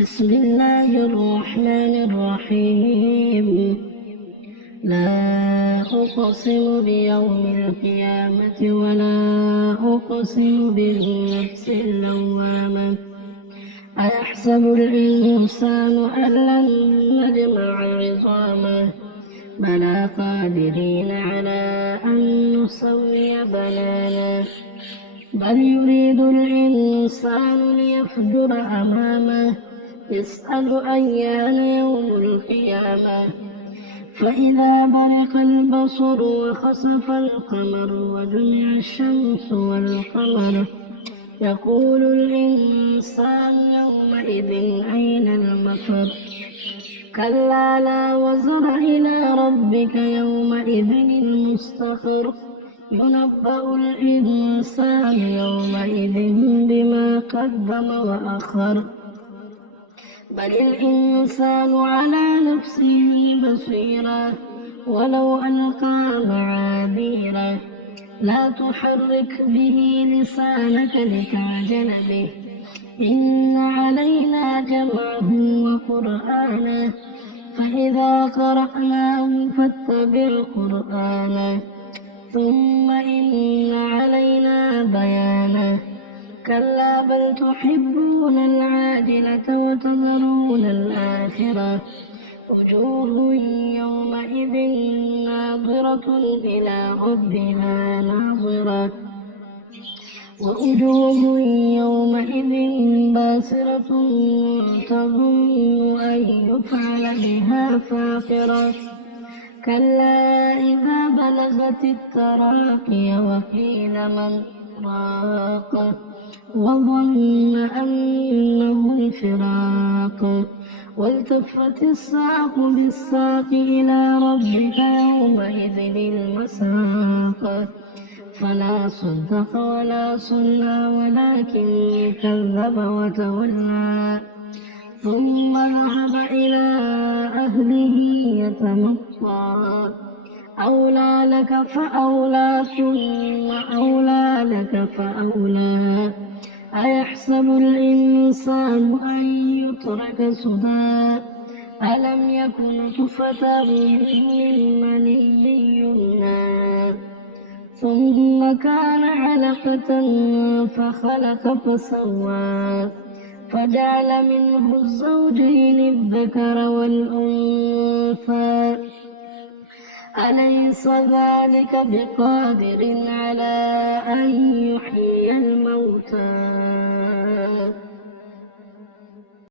بسم الله الرحمن الرحيم. لا أقسم بيوم القيامة ولا أقسم بالنفس اللوامة. أيحسب الإنسان أن لن نجمع عظامه بلى قادرين على أن نسوي بنانه بل يريد الإنسان ليفجر أمامه يسأل أيان يوم القيامة. فإذا برق البصر وخسف القمر وجمع الشمس والقمر يقول الإنسان يومئذ أين المفر. كلا لا وزر إلى ربك يومئذ المستقر. ينبأ الإنسان يومئذ بما قدم وأخر. بل الإنسان على نفسه بصيرة ولو ألقى معاذيره. لا تحرك به لسانك لتعجل به إن علينا جمعه وقرآنه فإذا قرأناه فاتبع قرآنه ثم إن علينا بيانه. كلا بل تحبون العاجلة وتذرون الآخرة. وجوه يومئذ ناظرة إلى ربها ناظرة ووجوه يومئذ باسرة تظن أن يفعل بها فاقرة. كلا إذا بلغت التراقي وقيل من راق وظن أنه الفراق والتفت الساق بالساق إلى ربك يومئذ المساق. فلا صدق ولا صلى ولكن كذب وتولى ثم ذهب إلى أهله يتمطى. أولى لك فأولى ثم أولى لك فأولى. أيحسب الإنسان أن يترك سدى ألم يكن نطفة من مني يمنى ثم كان علقة فخلق فسوى فجعل منه الزوجين الذكر والأنثى. أليس ذلك بقادر على أن يحيي الموتى